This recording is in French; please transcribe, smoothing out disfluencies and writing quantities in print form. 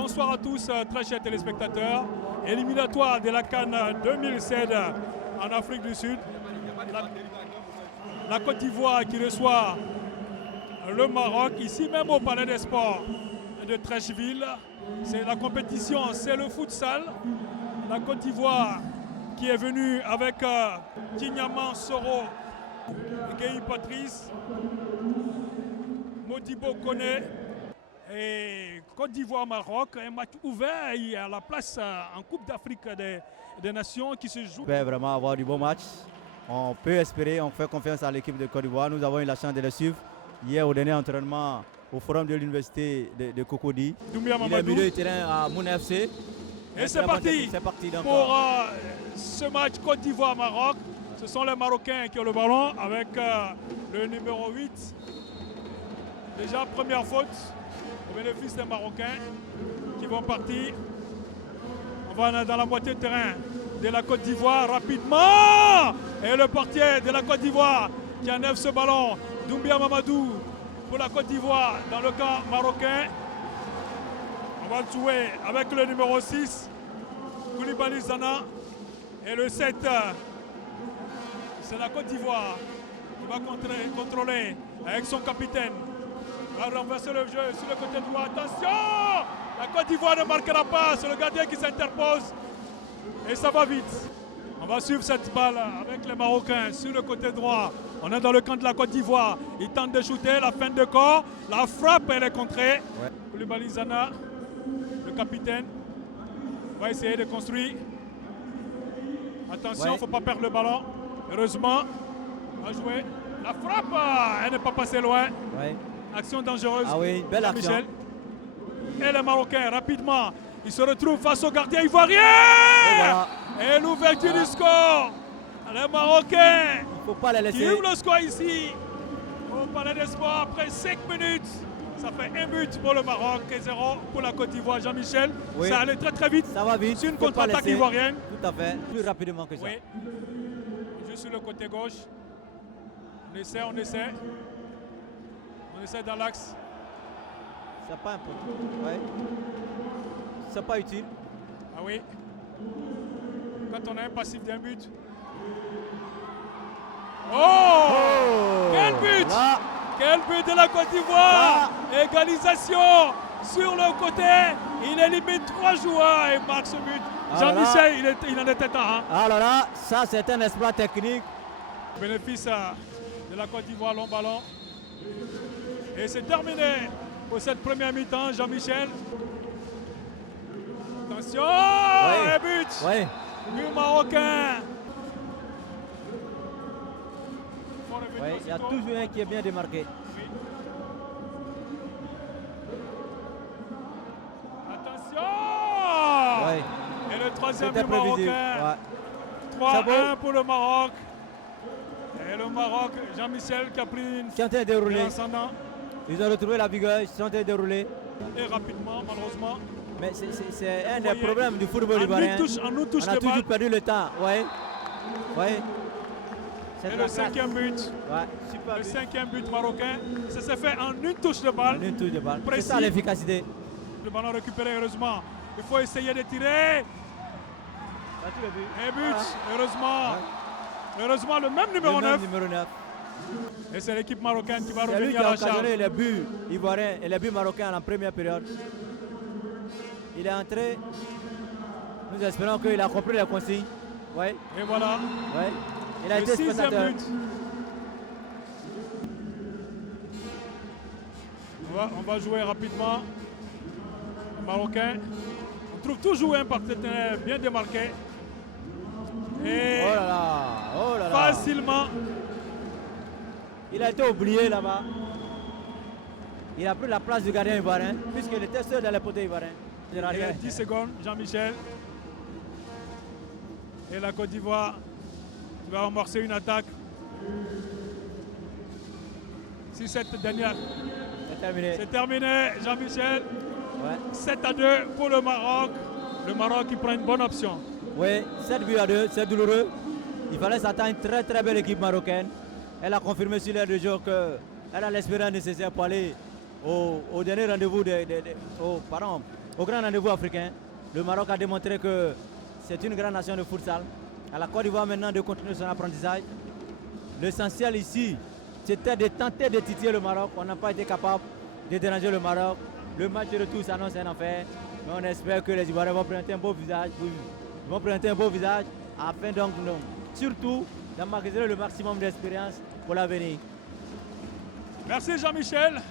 Bonsoir à tous, très chers téléspectateurs. Éliminatoire de la CAN 2007 en Afrique du Sud. La Côte d'Ivoire qui reçoit le Maroc, ici même au Palais des Sports de Treichville. C'est la compétition, c'est le futsal. La Côte d'Ivoire qui est venue avec Kinyaman Soro, Gueye Patrice, Modibo Kone et Côte d'Ivoire-Maroc. Un match ouvert, il y a la place en Coupe d'Afrique des Nations qui se joue. On peut vraiment avoir du bon match. On peut espérer, on fait confiance à l'équipe de Côte d'Ivoire. Nous avons eu la chance de le suivre hier au dernier entraînement au forum de l'université de Cocody. Doumbia Il est Mamadou. milieu de terrain à Mouna FC. Et c'est parti, donc, pour ce match Côte d'Ivoire-Maroc. Ce sont les Marocains qui ont le ballon avec le numéro 8. Déjà première faute au bénéfice des Marocains qui vont partir. On va dans la moitié de terrain de la Côte d'Ivoire rapidement. Et le portier de la Côte d'Ivoire qui enlève ce ballon. Doumbia Mamadou pour la Côte d'Ivoire dans le camp marocain. On va le jouer avec le numéro 6, Koulibaly Zana. Et le 7, c'est la Côte d'Ivoire qui va contrôler avec son capitaine. Il va renverser le jeu sur le côté droit. Attention! La Côte d'Ivoire ne marquera pas. C'est le gardien qui s'interpose. Et ça va vite. On va suivre cette balle avec les Marocains sur le côté droit. On est dans le camp de la Côte d'Ivoire. Ils tentent de shooter, la fin de corps. La frappe, elle est contrée. Ouais. Koulibaly Zana, le capitaine, va essayer de construire. Attention, il ne faut pas perdre le ballon. Heureusement, on va jouer. La frappe, elle n'est pas passée loin. Ouais. Action dangereuse. Ah oui, belle action. Michel. Et les Marocains, rapidement, ils se retrouvent face au gardien ivoirien. Et, voilà. Et l'ouverture du score. Les Marocains faut pas les laisser. Qui ouvrent le score ici au Palais des Sports après 5 minutes. Ça fait 1 but pour le Maroc et 0 pour la Côte d'Ivoire. Jean-Michel, oui. Ça allait très très vite. Ça va vite. C'est une contre-attaque ivoirienne. Tout à fait, plus rapidement que ça. Oui. Juste sur le côté gauche. On essaie. On essaie dans l'axe. C'est pas important. Ouais. C'est pas utile. Ah oui. Quand on a un passif d'un but. Oh, quel but! Là. Quel but de la Côte d'Ivoire! Égalisation sur le côté. Il élimine 3 joueurs et marque ce but. Jean-Michel, il en était temps. Hein? Alors là, ça c'est un exploit technique. Bénéfice de la Côte d'Ivoire, long ballon. Et c'est terminé pour cette première mi-temps, Jean-Michel. Attention, oui. Et but! Oui. But marocain. Oui, il y a toujours un qui est bien démarqué. Oui. Attention! Oui. Et le troisième but marocain. Ouais. 3-1 pour le Maroc. Et le Maroc, Jean-Michel qui a pris une ascendant. Ils ont retrouvé la vigueur, ils sont en train de dérouler. Et rapidement, malheureusement. Mais c'est un des problèmes du football ivoirien. On a toujours perdu le temps. Ouais. Ouais. Et le 5e but. Ouais, super le 5e but marocain. Ça s'est fait en une touche de balle. En une touche de balle. C'est ça l'efficacité. Le ballon récupéré, heureusement. Il faut essayer de tirer. Et but, heureusement. Ouais. Heureusement, le même numéro 9. Et c'est l'équipe marocaine qui va revenir à la charge. C'est lui qui a occasionné les buts ivoiriens et les buts marocains en première période. Il est entré. Nous espérons qu'il a compris les consignes. Ouais. Et voilà. Ouais. Il a été spectateur. On va jouer rapidement. Le Marocain. On trouve toujours un partenaire bien démarqué. Et oh là là. Facilement. Il a été oublié là-bas. Il a pris la place du gardien ivoirien puisqu'il était seul dans les poteaux ivoiriens. Il y a 10 secondes, Jean-Michel. Et la Côte d'Ivoire va amorcer une attaque. Si cette dernière. C'est terminé. C'est terminé, Jean-Michel. Ouais. 7-2 pour le Maroc. Le Maroc qui prend une bonne option. Oui, 7-2, c'est douloureux. Il fallait s'attendre à une très très belle équipe marocaine. Elle a confirmé sur l'air de jeu qu'elle a l'espérance nécessaire pour aller au dernier rendez-vous au grand rendez-vous africain. Le Maroc a démontré que c'est une grande nation de futsal. À la Côte d'Ivoire maintenant de continuer son apprentissage. L'essentiel ici, c'était de tenter de titiller le Maroc. On n'a pas été capable de déranger le Maroc. Le match de retour s'annonce un enfer. Mais on espère que les Ivoiriens vont présenter un beau visage. Ils vont présenter un beau visage afin donc surtout d'emmagasiner le maximum d'expérience pour l'avenir. Merci Jean-Michel.